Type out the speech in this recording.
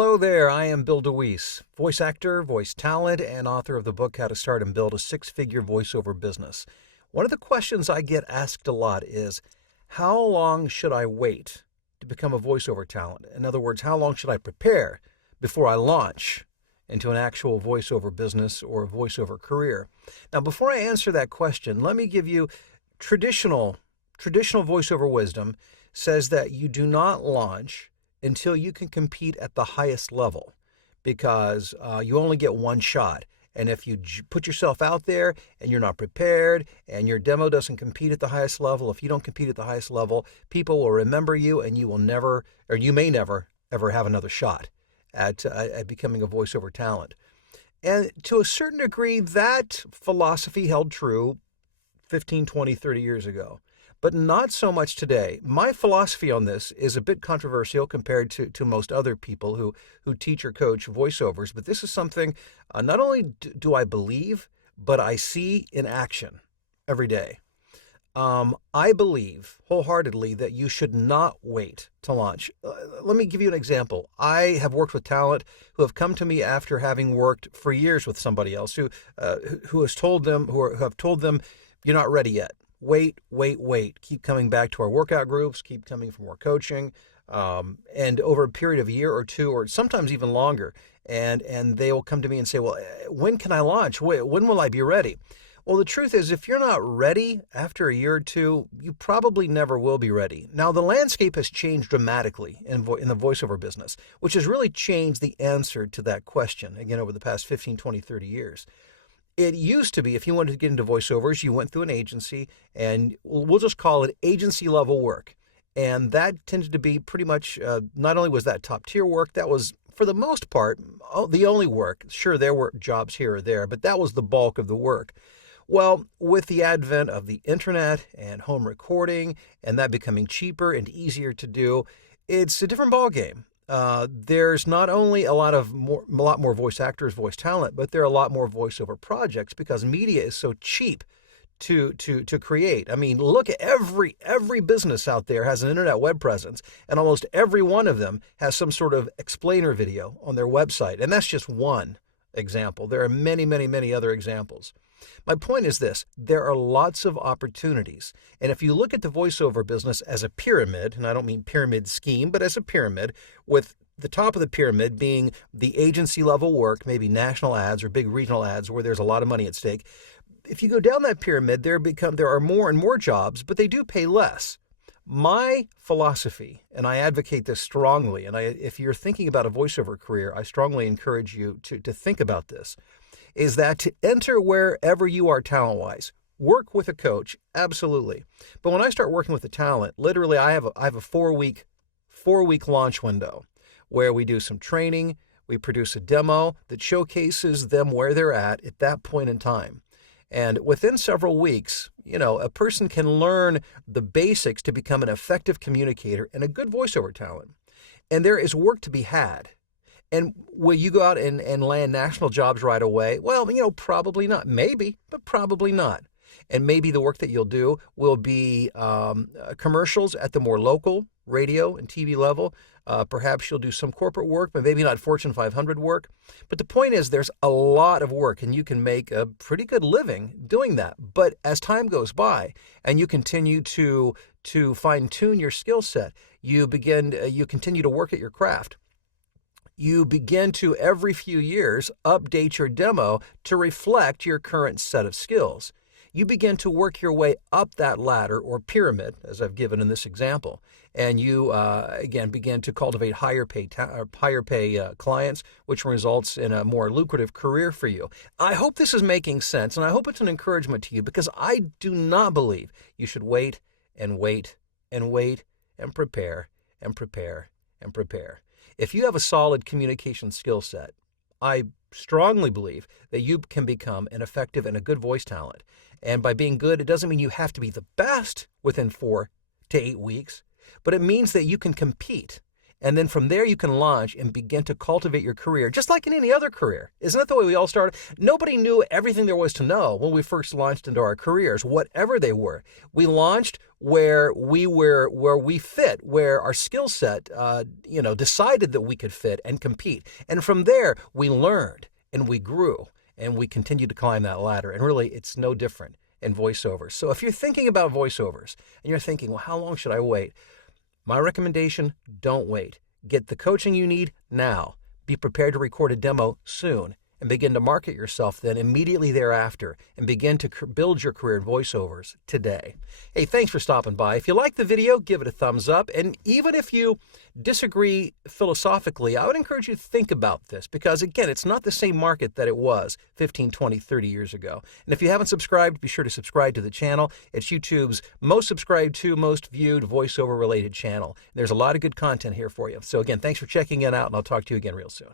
Hello there, I am Bill DeWeese, voice actor, voice talent, and author of the book How to Start and Build a Six-Figure Voiceover Business. One of the questions I get asked a lot is, how long should I wait to become a voiceover talent? In other words, how long should I prepare before I launch into an actual voiceover business or a voiceover career? Now, before I answer that question, let me give you traditional voiceover wisdom says that you do not launch until you can compete at the highest level, because you only get one shot. And if you put yourself out there and you're not prepared and your demo doesn't compete at the highest level, if you don't compete at the highest level, people will remember you and you will never, or you may never, ever have another shot at becoming a voiceover talent. And to a certain degree, that philosophy held true 15, 20, 30 years ago, but not so much today. My philosophy on this is a bit controversial compared to most other people who teach or coach voiceovers, but this is something not only do I believe, but I see in action every day. I believe wholeheartedly that you should not wait to launch. Let me give you an example. I have worked with talent who have come to me after having worked for years with somebody else who have told them, you're not ready yet. Wait. Keep coming back to our workout groups, keep coming for more coaching, and over a period of a year or two, or sometimes even longer, and they will come to me and say, well, when can I launch? When will I be ready? Well, the truth is, if you're not ready after a year or two, you probably never will be ready. Now, the landscape has changed dramatically in the voiceover business, which has really changed the answer to that question, again, over the past 15, 20, 30 years. It used to be, if you wanted to get into voiceovers, you went through an agency, and we'll just call it agency level work. And that tended to be pretty much, not only was that top tier work, that was, for the most part, the only work. Sure, there were jobs here or there, but that was the bulk of the work. Well, with the advent of the internet and home recording, and that becoming cheaper and easier to do, it's a different ballgame. There's not only a lot more voice actors, voice talent, but there are a lot more voiceover projects because media is so cheap to create. I mean, look at every business out there has an internet web presence, and almost every one of them has some sort of explainer video on their website. And that's just one example. There are many, many, many other examples. My point is this: there are lots of opportunities. And if you look at the voiceover business as a pyramid, and I don't mean pyramid scheme, but as a pyramid, with the top of the pyramid being the agency level work, maybe national ads or big regional ads where there's a lot of money at stake. If you go down that pyramid, there are more and more jobs, but they do pay less. My philosophy, and I advocate this strongly, and if you're thinking about a voiceover career, I strongly encourage you to think about this, is that to enter wherever you are talent-wise, work with a coach, absolutely. But when I start working with the talent, literally I have a four-week launch window where we do some training, we produce a demo that showcases them where they're at that point in time. And within several weeks, a person can learn the basics to become an effective communicator and a good voiceover talent. And there is work to be had. And will you go out and land national jobs right away? Well, probably not. Maybe, but probably not. And maybe the work that you'll do will be commercials at the more local radio and TV level. Perhaps you'll do some corporate work, but maybe not Fortune 500 work. But the point is, there's a lot of work, and you can make a pretty good living doing that. But as time goes by and you continue to fine-tune your skill set, you continue to work at your craft. You begin to, every few years, update your demo to reflect your current set of skills. You begin to work your way up that ladder or pyramid, as I've given in this example, and you, again, begin to cultivate higher pay clients, which results in a more lucrative career for you. I hope this is making sense, and I hope it's an encouragement to you, because I do not believe you should wait and wait and wait and prepare and prepare and prepare. If you have a solid communication skill set, I strongly believe that you can become an effective and a good voice talent. And by being good, it doesn't mean you have to be the best within 4 to 8 weeks, but it means that you can compete And then from there, you can launch and begin to cultivate your career, just like in any other career. Isn't that the way we all started? Nobody knew everything there was to know when we first launched into our careers, whatever they were. We launched where we fit, where our skill set, decided that we could fit and compete. And from there, we learned and we grew and we continued to climb that ladder. And really, it's no different in voiceovers. So if you're thinking about voiceovers and you're thinking, well, how long should I wait? My recommendation, don't wait. Get the coaching you need now. Be prepared to record a demo soon and begin to market yourself then immediately thereafter and begin to build your career in voiceovers today. Hey, thanks for stopping by. If you like the video, give it a thumbs up. And even if you disagree philosophically, I would encourage you to think about this because, again, it's not the same market that it was 15, 20, 30 years ago. And if you haven't subscribed, be sure to subscribe to the channel. It's YouTube's most subscribed to, most viewed voiceover-related channel. There's a lot of good content here for you. So, again, thanks for checking it out, and I'll talk to you again real soon.